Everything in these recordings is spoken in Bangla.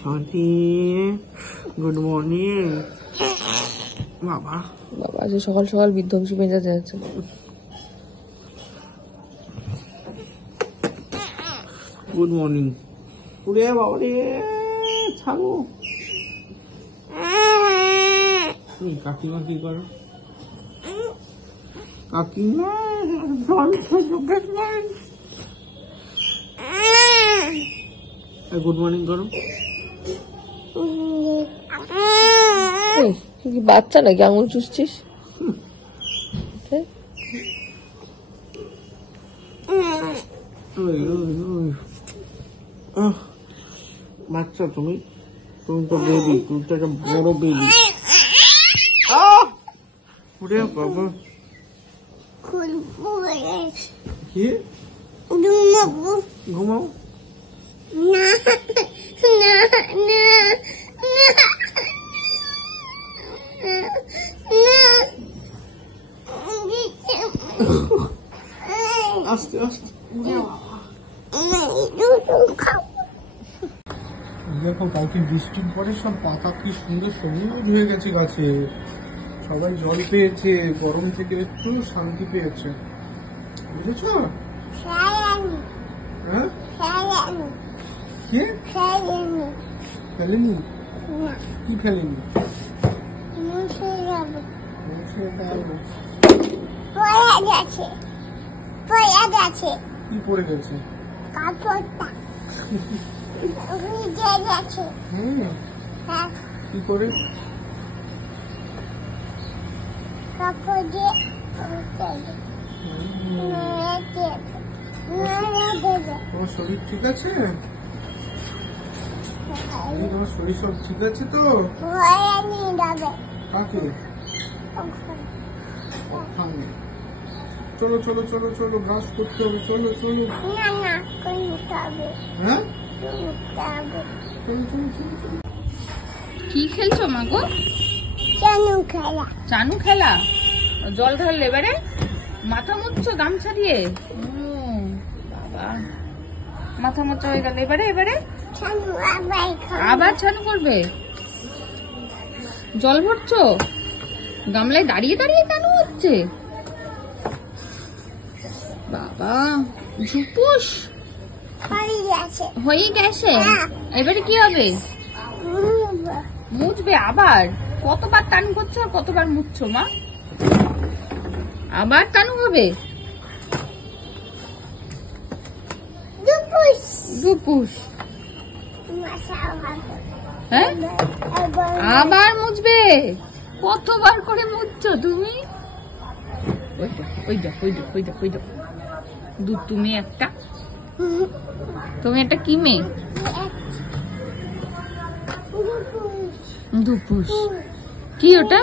সত্যি গুড মর্নিং। বাবা বাবা আজ সকাল সকাল বিধ্বংসী মেজাজে আছে। Good morning. উড়ে বাবা রে ছাগো। কাকিমা কি করো? কাকিমা গুড মর্নিং করো। কি বাচ্চা নাকি আঙুল চুষছিস? বাচ্চা তুমি তুমি তো বেবি, তুমি তো একটা বড় বেবি। উড়ে বাবা কি ঘুমাও না না না আস্তে আস্তে। দেখো কালকে বৃষ্টির পরে সব পাতা কি সুন্দর সবুজ হয়ে গেছে গাছে। সবাই জল পেয়েছে, গরম থেকে একটু শান্তি পেয়েছে, বুঝেছ? হ্যাঁ কি ফেলেনি? কি ফেলেনি? কি পড়ে গেছে? কি করে? তোমার শরীর ঠিক আছে? তোমার শরীর সব ঠিক আছে তো? কাকে? চলো চলো চলো চলো, ব্রাশ করতে হবে, চলো চলো। হ্যাঁ চলো চলো চলো চলো। কি খেলছো মা গো? চানু খেলা। জল ঢাললে এবারে মাথা মুছছো গামছা দিয়ে? বাবা মাথা মোছা হয়ে গেল, এবারে এবারে আবার চানু করবে? জল ভরছো গামলায়, দাঁড়িয়ে দাঁড়িয়ে চানু হচ্ছে। বাবা ঝুপুস হয়ে গেছে, এবারে কি হবে? মুছবে আবার? কতবার টানু করছো আর কতবার মুছছো মা? আবার টানু হবে? দুপুস হ্যাঁ আবার মুছবে? কতবার করে মুছছো তুমি? তুমি একটা কি মেয়ে? দুপুস কি ওটা?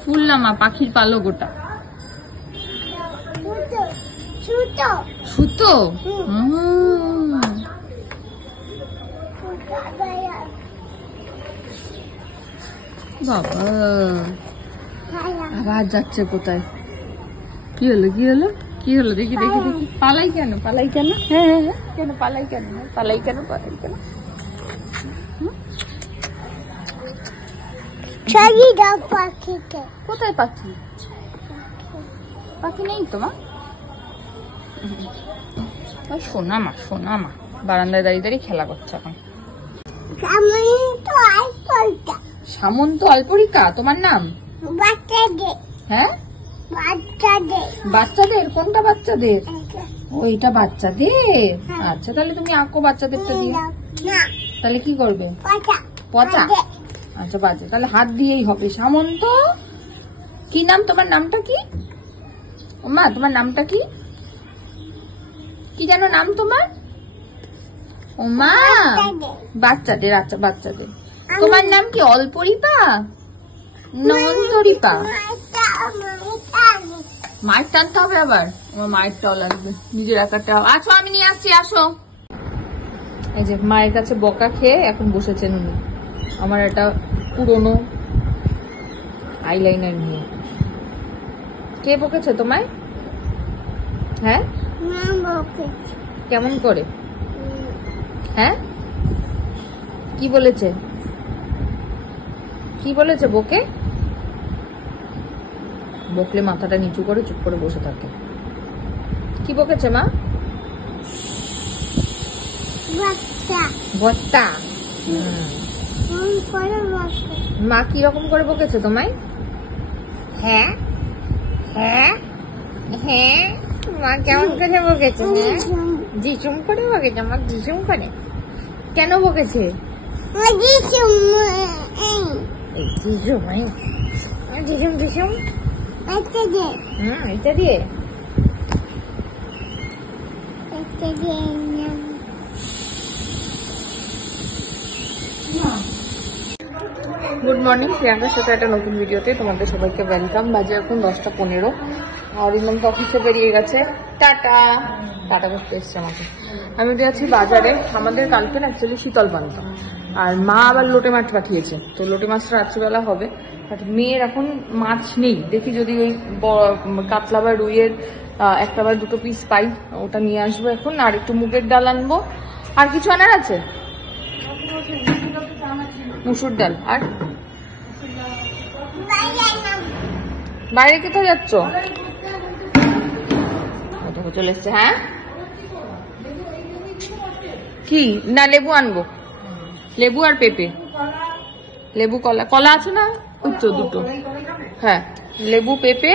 ফুল না মা, পাখির পালক ওটা। সুতো? বাবা আবার যাচ্ছে কোথায়? কি হলো কি হলো কি হলো? দেখি দেখি দেখি। পালাই কেন পালাই কেন? হ্যাঁ হ্যাঁ কেন পালাই কেন? পালাই কেন পালাই কেন? কোথায় পাখি? পাখি নেই তোমার? সোনা মা সোনা মা বারান্দায় দাঁড়িয়ে দাঁড়িয়ে খেলা করছে এখন। সামন্ত আলপরিকা তোমার নাম? হ্যাঁ বাচ্চাদের? কোনটা বাচ্চাদের? ও এটা বাচ্চাদের। আচ্ছা তাহলে তুমি আঁকো বাচ্চাদেরটা দিয়ে। তাহলে কি করবে? পচা? আচ্ছা বাজে, তাহলে হাত দিয়েই হবে। সামন্ত কি নাম? তোমার নামটা কি? ও মা তোমার নামটা কি? কি যেন নাম তোমার? ও মা বাচ্চাদের। আচ্ছা বাচ্চাদের। তোমার নাম কি? অল্পরিপা না অন্তরিপা? মায়ের টানতে হবে আবার? আমার মায়ের টাও লাগবে, নিজের একাটা। আসো আমি নিয়ে আসছি, আসো। এই যে মায়ের কাছে বকা খেয়ে এখন বসেছেন উনি আমার একটা পুরনো আইলাইনার নিয়ে। কে বকেছে তোমায়? হ্যাঁ কেমন করে? হ্যাঁ কি বলেছে? কি বলেছে বকে? বকলে মাথাটা নিচু করে চুপ করে বসে থাকে। কি বকেছে মা? বত্তা। মা কি রকম করে বকেছে তোমায়? হ্যাঁ হ্যাঁ হ্যাঁ। মা কেমন করে বকেছে? হ্যাঁ ঝিঝুম করে বকেছে। মা ঝিঝুম করে কেন বকেছে? ঝিঝুম ঝিঝুম এটা দিয়ে গুড মর্নিং, প্রিয়াঙ্কার সাথে একটা নতুন ভিডিওতে তোমাদের সবাইকে ওয়েলকাম। বাজে এখন 10:15 আর ইমন তো অফিসে বেরিয়ে গেছে। টাটা টাটা করতে এসছে আমাকে। আমি উঠে আছি বাজারে। আমাদের কালকে না অ্যাকচুয়ালি শীতল পান্তা, আর মা আবার লোটে মাছ পাঠিয়েছে, তো লোটে মাছটা রাত্রিবেলা হবে। বাট মেয়ের এখন মাছ নেই, দেখি যদি ওই কাতলা বা রুইয়ের একটা বা দুটো পিস পাই ওটা নিয়ে আসবো এখন। আর একটু মুগের ডাল আনবো। আর কিছু আনার আছে? মুসুর ডাল। আর বাইরে কোথায় যাচ্ছ? চলে এসছে। হ্যাঁ কি না, লেবু আনবো, লেবু আর পেঁপে। লেবু কলা, কলা আছে না? উচ্চ দুটো। হ্যাঁ লেবু পেঁপে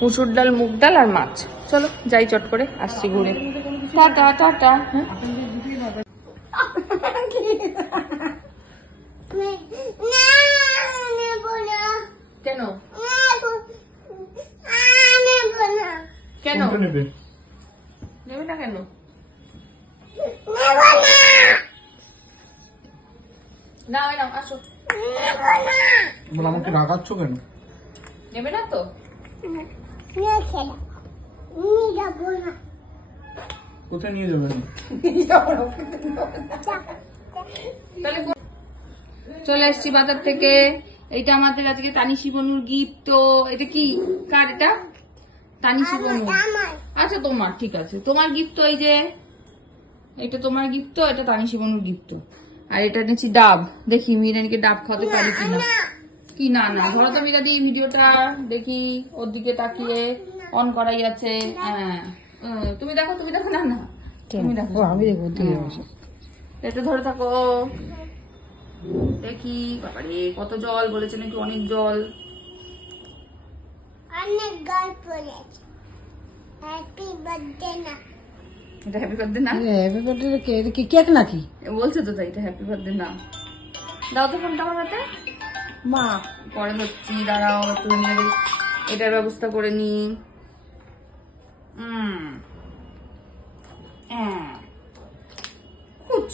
মুসুর ডাল মুগ ডাল আর মাছ। চলো যাই চট করে, আসছি ঘুরে। Tata tata. কেন কেন নেবে না? কেন না না আসো। আমাকে রাগাচ্ছ কেন? নেবে না তো? কোথায় নিয়ে যাবেন? চলে এসছি বাজার থেকে। এটা আমাদের আজকে তানিশি বনুর গিফট। তো এটা কি কার? এটা তানিশি বনু। আচ্ছা তোমার, ঠিক আছে তোমার গিফট। তো এই যে এটা তোমার গিফট, তো এটা তানিশি বনুর গিফট। আর এটা নিচ্ছি ডাব। দেখি মিরানিকে ডাব খাওয়াতে পারি কিনা। কি না না, ধরো তো মিরাদি ভিডিওটা দেখি, ওর দিকে তাকিয়ে অন করাই আছে। হ্যাঁ তুমি দেখো, তুমি দেখো। না না তুমি দেখো, আমি দেখো। এটা ধরে থাকো, দেখি। বাবারে কত জল বলেছে নাকি? অনেক জল। অনেক জল পড়েছে। হ্যাপি বার্থডে না, এটা হ্যাপি বার্থডে না? হ্যাপি বার্থডে কি কেক নাকি? বলছে তো তাই, এটা হ্যাপি বার্থডে না। দাও তো ফোনটা আমার হাতে। মা পরে হচ্ছি, দাঁড়াও একটু এটার ব্যবস্থা করে নি। কুচ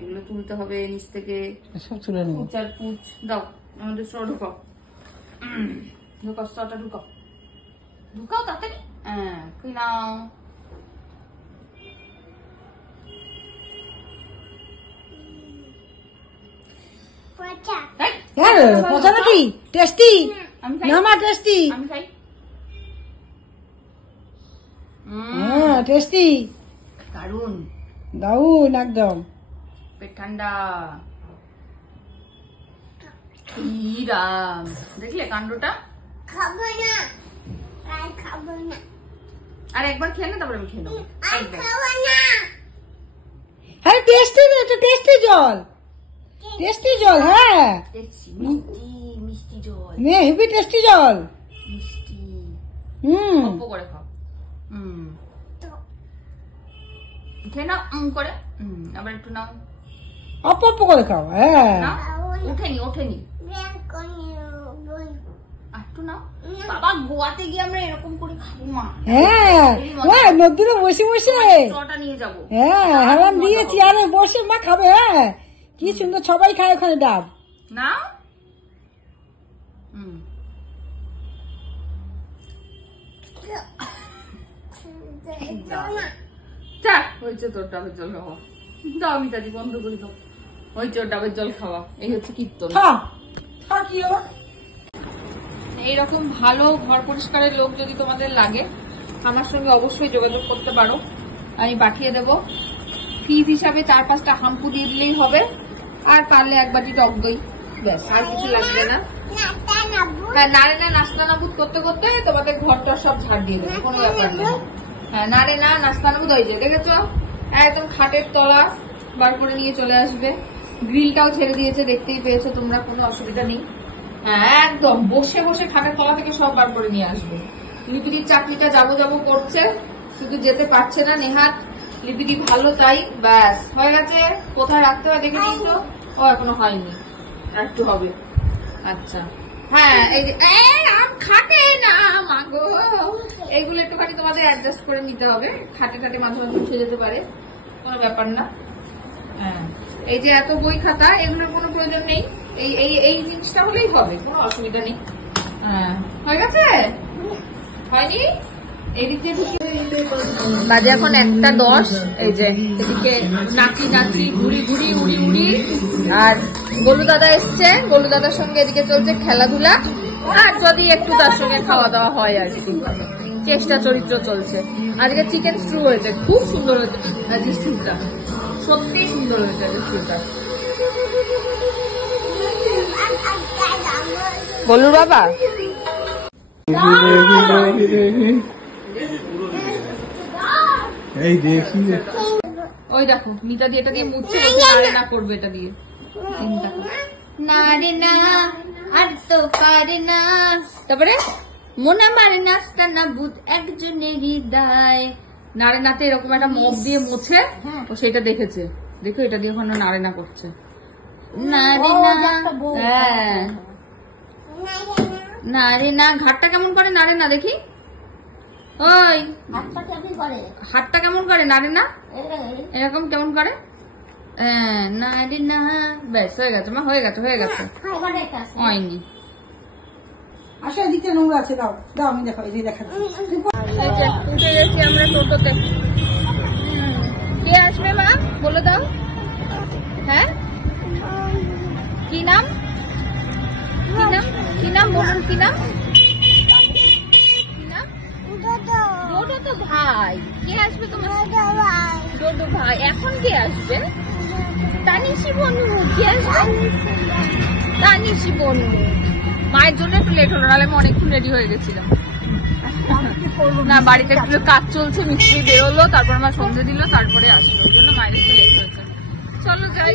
এগুলো তুলতে হবে নিচ থেকে। সব তুলে নেবো। কুচ আর কুচ দাও আমাদের স্টোর। ঢুকাও ঢুকাও, স্টোরটা ঢুকাও, ঢুকাও তাড়াতাড়ি। হ্যাঁ তুই নাও। পচা নাকি? টেস্টি আমি খাই, না মা? টেস্টি। আমি খাই। হ্যাঁ টেস্টি, দারুন, দারুন একদম। পেট ঠান্ডা। রাম দেখলে কাণ্ডটা? খাবো না, আর খাবো না, আর একবার খেয়ে না, তারপরে আমি খেয়ে নেবো। আর খাবো না। হ্যাঁ টেস্টি, এটা টেস্টি জল, টেস্টি জল। হ্যাঁ মিষ্টি মিষ্টি জল, হেভি টেস্টি জল। মিষ্টি। অল্প করে খাও। খেয়ে নাও করে। আবার একটু নাও, অপ অপ করে খাও। হ্যাঁ নাও। ওঠেনি ওঠেনি, একটু নাও। বাবা গোয়াতে গিয়ে আমরা এরকম করে খাবো মা। হ্যাঁ নদীতে বসে বসে। চটা নিয়ে যাবো। হ্যাঁ হারাম দিয়েছি, আরে বসে মা খাবে। হ্যাঁ কি সুন্দর, সবাই খায় ওখানে ডাব। না হয়েছে তোর ডাবের জল খাওয়া। দাও মিতাদি, বন্ধ করে দাও। হয়েছে ওর ডাবের জল খাওয়া। এই হচ্ছে কীর্তন। এইরকম ভালো ঘর পরিষ্কারের লোক যদি তোমাদের লাগে, আমার সঙ্গে অবশ্যই যোগাযোগ করতে পারো, আমি পাঠিয়ে দেবো। ফিজ হিসাবে 4-5টা হাম্পু দিয়ে দিলেই হবে। আর পারলে এক বাটি টক দই, ব্যাস, আর কিছু লাগবে না। হ্যাঁ, নারে না নাস্তা নাবুদ করতে করতে তোমাদের ঘরটা সব ঝাড় দিয়ে দেবে, কোনো ব্যাপার নেই। হ্যাঁ, নারে না নাস্তা নাবুদ হয়ে যায়, দেখেছো? একদম খাটের তলা বার করে নিয়ে চলে আসবে। গ্রিলটাও ছেড়ে দিয়েছে, দেখতেই পেয়েছো তোমরা, কোনো অসুবিধা নেই। হ্যাঁ, একদম বসে বসে খাটের তলা থেকে সব বার করে নিয়ে আসবে। লিপিদির চাকরিটা যাবো যাবো করছে, শুধু যেতে পারছে না নেহাত। লিপিদি ভালো তাই, ব্যাস হয়ে গেছে। কোথায় রাখতে হয় দেখে নিয়েছো? ও এখনো হয়নি, আর একটু হবে। আচ্ছা, হ্যাঁ, এই যে খাটে না মাগো, এইগুলো একটুখানি তোমাদের অ্যাডজাস্ট করে নিতে হবে। খাটে খাটে মাঝে মাঝে উঠে যেতে পারে, কোনো ব্যাপার না। হ্যাঁ, এই যে এত বই খাতা, এগুলোর কোনো প্রয়োজন নেই। এই এই এই জিনিসটা হলেই হবে, কোনো অসুবিধা নেই। হ্যাঁ, হয়ে গেছে? হয়নি? বাজে এখন 1:10। এই যে এদিকে নাচি নাচি ঘুরি ঘুরি উড়ি উড়ি, আর গোলু দাদা এসছে, গোলু দাদার সঙ্গে এদিকে চলছে খেলাধুলা, আর যদি একটু তার সঙ্গে খাওয়া দাওয়া হয় আর কি, চেষ্টা চরিত্র চলছে। আজকে চিকেন স্ট্রু হয়েছে, খুব সুন্দর হয়েছে আজকে স্ট্রুটা, সত্যি সুন্দর হয়েছে আজকে স্ট্রুটা। গোলুর বাবা এই দেখি, ওই দেখো মিতা দিয়ে এটা দিয়ে মুছছে, না করবে এটা দিয়ে। না রে না, আর তো পারে না। তারপরে মনে মারে নাস্তা না বুধ একজনের হৃদয়, নারে নাতে এরকম একটা মপ দিয়ে মুছে, ও সেটা দেখেছে। দেখো এটা দিয়ে ওখানে নারে না করছে, নারে না। হ্যাঁ, নারে না। ঘাটটা কেমন করে নারে না দেখি, ওই হাতটা কেমন করে নারে না, এরকম কেমন করে নারে না। ব্যাস হয়ে গেছে মা, হয়ে গেছে হয়ে গেছে, হয়নি। আসো, এদিকে নোংরা আছে, দাও দাও, আমি দেখো, এই যে দেখাচ্ছি। উঠে গেছি আমরা টোটোতে। কে আসবে মা বলে দাও? হ্যাঁ, কি নাম, কি নাম, কি নাম বলুন, কি নাম? ডোডো তো ভাই। কে আসবে তোমার? ডোডো ভাই। এখন কে আসবে? তানিশি বনু। কে আসবে? তানিশি বনু। মায়ের জন্য একটু লেট হলো, নাহলে আমি অনেকক্ষণ রেডি হয়ে গেছিলাম। না, বাড়িতে একটু কাজ চলছে, মিস্ত্রি বেরোলো, তারপর আমার সন্ধে দিল, তারপরে আসলো, ওই জন্য মায়ের একটু লেট হয়েছে। চলো যাই।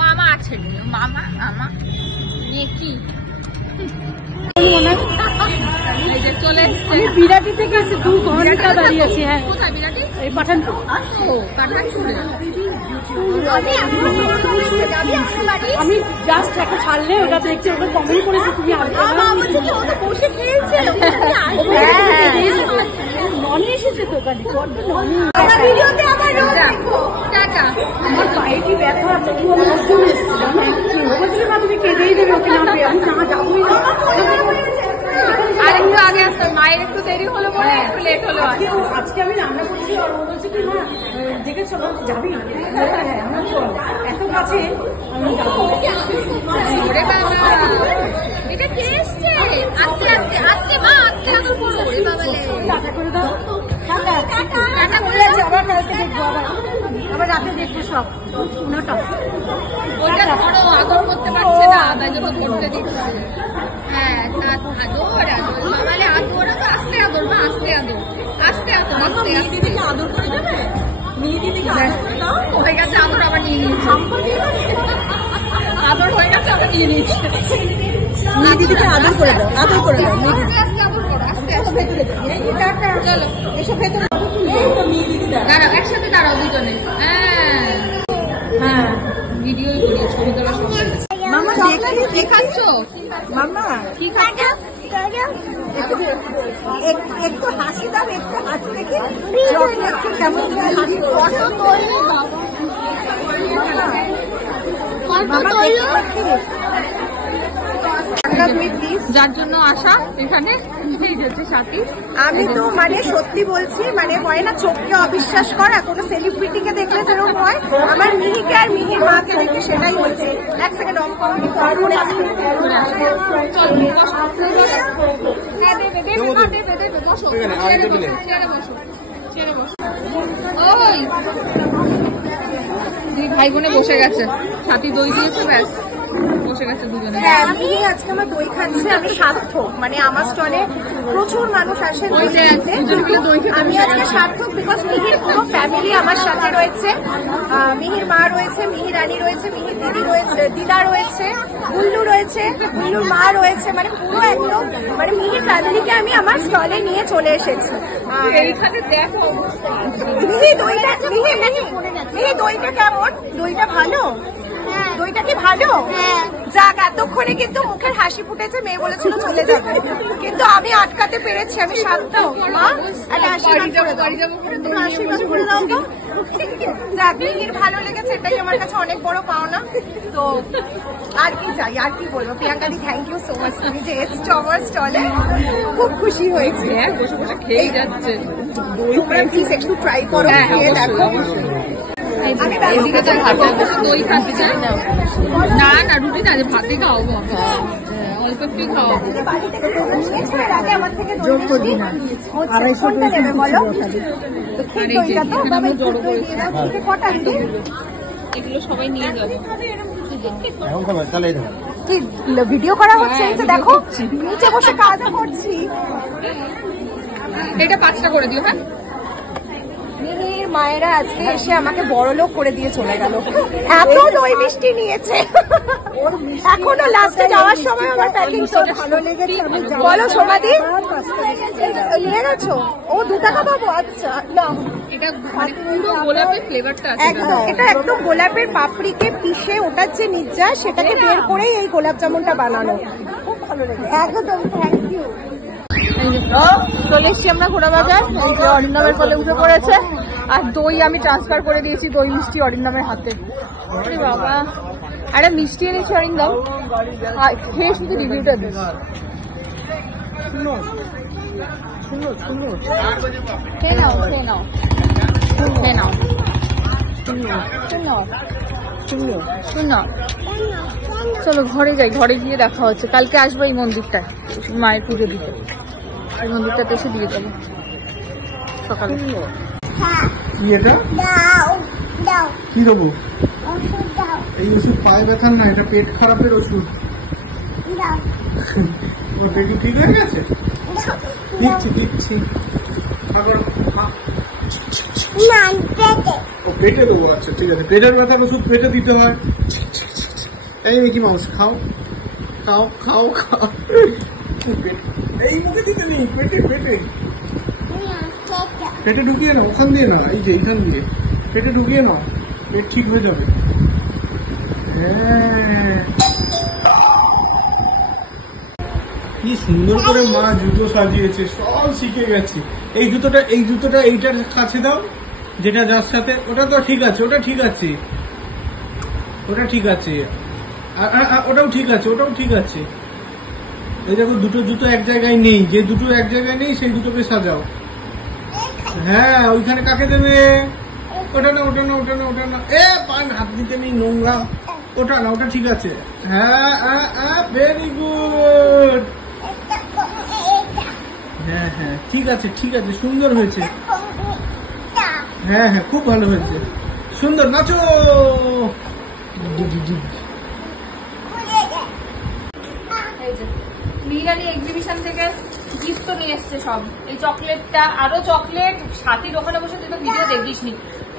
মামা আছে, মামা মামা নিয়ে কি চলে এসছে। বিরাটি থেকে এসে 2 ঘন্টা দাঁড়িয়েছি। হ্যাঁ, কোথায় বিরাটি? এই পাঠানপুর। পাঠানপুরে। আমি জাস্ট একটা ছাড়লে ওটা দেখছি, ওটা কমেন্ট করেছি তুমি আসবে না, বসে খেয়েছে। ননি এসেছে দোকানে, টাটা। আমার পায়ে কি ব্যথা আছে, কি আমার ওজন এসেছিলাম, বলছিল না তুমি কেঁদেই দেবে ওকে না পেয়ে, আমি না যাবোই না। আর একটু আগে আসতো, মায়ের একটু দেরি হলো বলে একটু লেট হলো। আজকে আমি রান্না করছি, আর ও বলছে কি মা দেখেছো যাবি? হ্যাঁ, আমার চল, এত কাছে আমি যাবো। ওরে বাবা, এটা কে এসছে? আস্তে আস্তে আস্তে মা, আস্তে আস্তে করো। ওরে বাবা রে, টাটা করে দাও। টাটা করে আছে, আবার কালকে দেখবো, আবার রাতে দেখবো সব। ওইটা ধরো, আদর করতে পারছে না, তাই জন্য করতে দিচ্ছে। হ্যাঁ, আদর আদর বাবালে, আদর তো আস্তে আদর মা, আস্তে আদর, আস্তে আদর, আস্তে আস্তে আদর করে দেবে। নিয়ে দিদিকে আদর করে দাও। হয়ে গেছে আদর, আবার নিয়ে নিয়েছে। আদর হয়ে গেছে, আবার নিয়ে নিয়েছে। দিদিকে আদর করে দাও, আদর করে দাও। আস্তে আস্তে আদর করো, আস্তে আস্তে ভেতরে চলো, এসব ভেতরে দাঁড়াও, একসাথে দাঁড়াও দুজনে। হ্যাঁ হ্যাঁ, ভিডিওই করি, ছবি তোলা সব। মামা দেখাচ্ছ? মামা কি খাচ্ছ? একটু হাসি দাও, একটু হাসি দেখি কেমন হাসি। যার জন্য আসা এখানে, এই হচ্ছে সাথী। আমি তো মানে সত্যি বলছি, মানে হয় না চোখকে অবিশ্বাস করা, কোনো সেলিব্রিটিকে দেখলে যেরকম হয়, আমার মিহিকে আর মিহির মাকে দেখে সেটাই হয়েছে। এক সেকেন্ড অফ করো, তারপরে ওই দুই ভাই বোনে বসে গেছে, সাথী দই দিয়েছে, ব্যাস বসে গেছে দুজনে। হ্যাঁ, মিহি আজকে আমার দই খাচ্ছে, আমি সার্থক। মানে আমার স্টলে প্রচুর মানুষ আসে দই খেতে। আমি আজকে সার্থক বিকজ মিহির পুরো ফ্যামিলি আমার সাথে রয়েছে। মিহির মা রয়েছে, মিহির রানী রয়েছে, মিহির দিদি রয়েছে, দিদা রয়েছে, গুল্লু রয়েছে, গুল্লুর মা রয়েছে, মানে পুরো একদম মানে মিহির ফ্যামিলিকে আমি আমার স্টলে নিয়ে চলে এসেছি। এইখানে দেখো মিহি দইটা, মিহি মিহি মিহি দইটা কেমন? দইটা ভালো? দইটা কি ভালো? যাক, এতক্ষণে কিন্তু মুখের হাসি ফুটেছে, মেয়ে বলেছিল চলে যাবে, কিন্তু আমি আটকাতে পেরেছি। আমি সার্থক। মা একটা আশীর্বাদ করে দাও, তুমি আশীর্বাদ করে দাও তো। যাক, মিহির ভালো লেগেছে, এটাই আমার কাছে অনেক বড় পাওনা। তো আর কি চাই, আর কি বলবো। প্রিয়াঙ্কাদি, থ্যাংক ইউ সো মাচ, তুমি যে এসছো আমার স্টলে, খুব খুশি হয়েছে। হ্যাঁ, বসে বসে খেয়েই যাচ্ছে। তোমরা প্লিজ একটু ট্রাই করো, খেয়ে দেখো। এদিকে তো ভাতে বসে দই খাতে চাই না, না না রুটি না, ভাতে খাওয়াবো, অল্প একটু খাওয়াবো। এগুলো সবাই নিয়ে যাবো। কি ভিডিও করা হচ্ছে? দেখো নিচে বসে কাজও করছি। এটা 5টা করে দিও। হ্যাঁ, মিহির মায়েরা আজকে এসে আমাকে বড়লোক করে দিয়ে চলে গেল। এত দই মিষ্টি নিয়েছে, এখনো লাস্টে যাওয়ার সময় আমার প্যাকিং তো ভালো লেগেছে। বলো সমাধি, নিয়ে গেছো? ও 2 টাকা পাবো? আচ্ছা, না এটা মানে পুরো গোলাপের ফ্লেভারটা আছে। একদম, এটা একদম গোলাপের পাপড়িকে পিষে ওটার যে নির্যাস সেটাকে বের করেই এই গোলাপ জামুনটা বানানো। খুব ভালো লেগেছে একদম। Thank you. চলে এসছি আমরা ঘোড়া বাজার। এই যে অরিন্দমের কোলে উঠে পড়েছে, আর দই আমি ট্রান্সফার করে দিয়েছি, দই মিষ্টি অরিন্দমের হাতে। আরে বাবা, আরে মিষ্টি এনেছি অরিন্দম, খেয়ে শুধু রিভিউটা দিস। খেয়ে নাও, খেয়ে নাও, খেয়ে নাও, শূন্য। চলো ঘরে যাই, ঘরে গিয়ে দেখা হচ্ছে। কালকে আসবো এই মন্দিরটায় মায়ের পুজো দিতে, এই মন্দিরটাতে এসে দিয়ে যাবো সকালে। কি এটা? কি দেবো? এই ওষুধ পায়ে ব্যথার না, এটা পেট খারাপের ওষুধ। ও পেটু ঠিক হয়ে গেছে? দিচ্ছি। ও পেটে দেবো? আচ্ছা ঠিক আছে, পেটের ব্যথার ওষুধ পেটে দিতে হয়। এই মিকি মাউস, খাও খাও খাও খাও। এই মুখে দিতে নেই, পেটে পেটে পেটে ঢুকিয়ে না, ওখান দিয়ে না, এই যে এইখান দিয়ে পেটে ঢুকিয়ে না, পেট ঠিক হয়ে যাবে। হ্যাঁ, কি সুন্দর করে মা জুতো সাজিয়েছে, সব শিখে গেছে। এই জুতোটা এইটার কাছে দাও, যেটা যার সাথে, ওটা তো ঠিক আছে, ওটা ঠিক আছে, ওটা ঠিক আছে, ওটাও ঠিক আছে, ওটাও ঠিক আছে। এই দেখো, দুটো জুতো এক জায়গায় নেই, যে দুটো এক জায়গায় নেই সেই দুটোকে সাজাও। হ্যাঁ, ওইখানে কাকে দেবে? ওটা না, ওটা না, ওটা না, ওটা না, পান হাত দিতে নেই, নোংরা। ওটা না, ওটা ঠিক আছে। হ্যাঁ, ভেরি গুড। হ্যাঁ, ঠিক আছে, ঠিক আছে, সুন্দর হয়েছে। হ্যাঁ, খুব ভালো হয়েছে, সুন্দর, নাচো। মিহিরানি এক্সিবিশন থেকে গিফট তো নিয়ে এসছে সব। এই চকলেটটা, আরো চকলেট, সাথীর ওখানে বসে তুই তো ভিডিও দেখিসনি,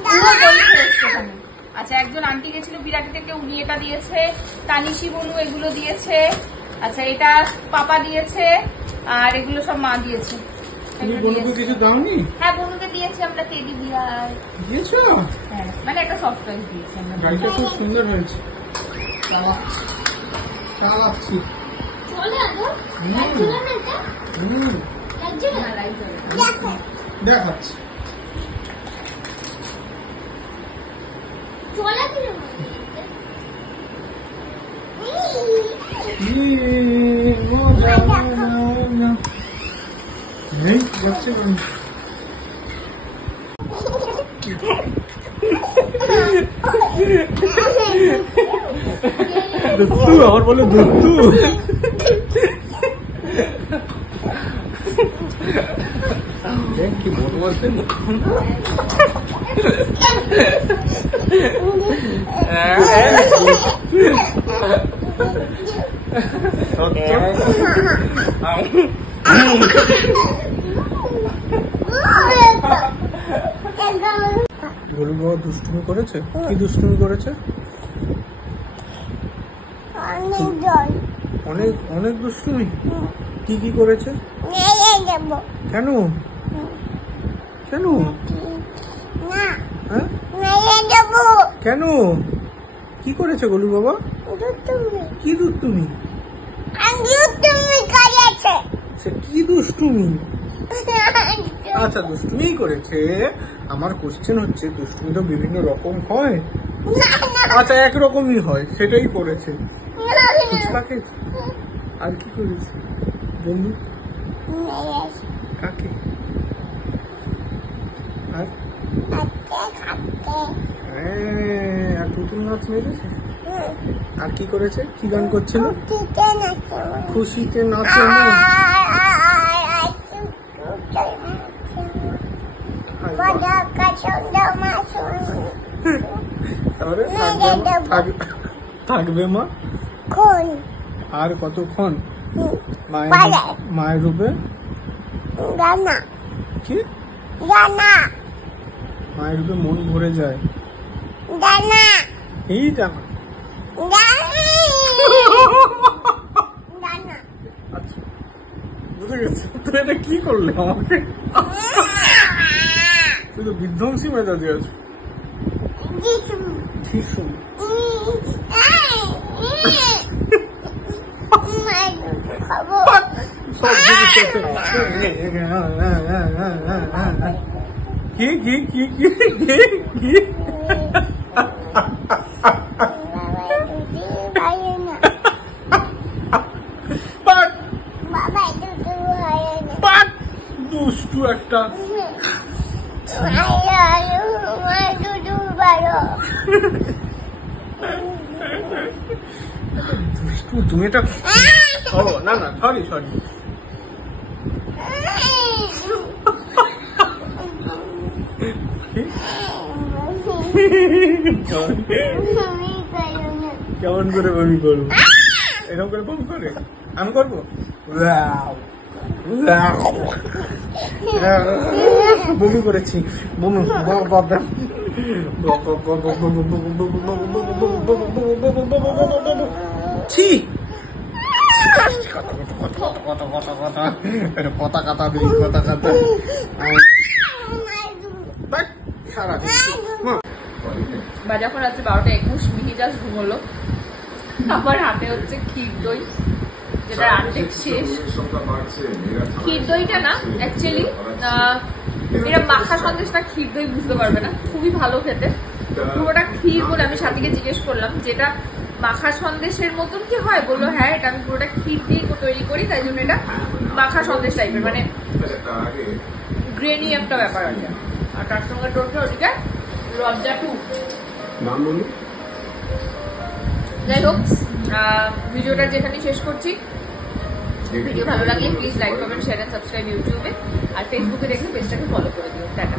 পুরো গল্প এসছে ওখানে। আচ্ছা, একজন আন্টি গেছিল বিরাটি থেকে, উনি এটা দিয়েছে। তানিশি বনু এগুলো দিয়েছে। আচ্ছা, এটা পাপা দিয়েছে, আর এগুলো সব মা দিয়েছে। কিছু দাওনি? হ্যাঁ, বনুকে দিয়েছে আমরা টেডি বিয়ার দিয়েছো। হ্যাঁ, মানে একটা সফট টয়েস দিয়েছি আমরা। গাড়িটা খুব সুন্দর হয়েছে, চালাচ্ছি। দেখাচ্ছি। দত্তু, আমার বলে দত্তু। কি বলবো, গরু বাবা দুষ্টুমি করেছে? কি দুষ্টুমি করেছে? অনেক জল অনেক অনেক দুষ্টুমি। কি কি করেছে? নিয়ে যাবো কেন কেন? না হ্যাঁ নিয়ে যাবো কেন? কি করেছে গোলু বাবা? তুমি কি দুষ্টুমি? আমি তুমি করেছে সে কি দুষ্টুমি? আচ্ছা দুষ্টুমিই করেছে। আমার কোশ্চেন হচ্ছে দুষ্টুমি তো বিভিন্ন রকম হয়। আচ্ছা একরকমই হয়, সেটাই করেছে। ফুচকা খেয়েছে? আর কি করেছে? বন্ধু কাকে? আর আর পুতুল নাচ মেরেছে? আর কি করেছে? কি গান করছিল? খুশিতে নাচে না? তাহলে থাকবে মা আর কতক্ষণ মায়ের রূপে? কি মায়ের রূপে মন ভরে যায়? এই জানা। আচ্ছা বুঝে গেছে। তো এটা কি করলে আমাকে? তুই তো বিধ্বংসী মেজাজে আছো। ভীষণ। কি কি কি কি কি? দুষ্টু একটা। দুষ্টু তুমি এটা। ও না না সরি সরি। কেমন করে বমি করবো? এরকম করে বমি করে আমি করবো? বমি করেছি। বমি ছি কথা কথা দিই কথা কথা বাজে এখন রাত্রি 12:21, মিহি জাস্ট ঘুমোলো। আমার হাতে হচ্ছে ক্ষীর দই, যেটা অর্ধেক শেষ। ক্ষীর দইটা না অ্যাকচুয়ালি এটা মাখা সন্দেশটা ক্ষীর দই বুঝতে পারবে না, খুবই ভালো খেতে। পুরোটা ক্ষীর বলে আমি সাথীকে জিজ্ঞেস করলাম যেটা মাখা সন্দেশের মতন কি হয়, বললো হ্যাঁ এটা আমি পুরোটা ক্ষীর দিয়ে তৈরি করি, তাই জন্য এটা মাখা সন্দেশ টাইপের, মানে গ্রেনি একটা ব্যাপার আছে। আর তার সঙ্গে টোটে ওদিকে লজ্জা টু। যাই হোক ভিডিওটা যেখানে শেষ করছি। ভিডিও ভালো লাগলে please like comment share and subscribe ইউটিউবে, আর ফেসবুকে দেখলে পেজটাকে ফলো করে দিও। টাটা।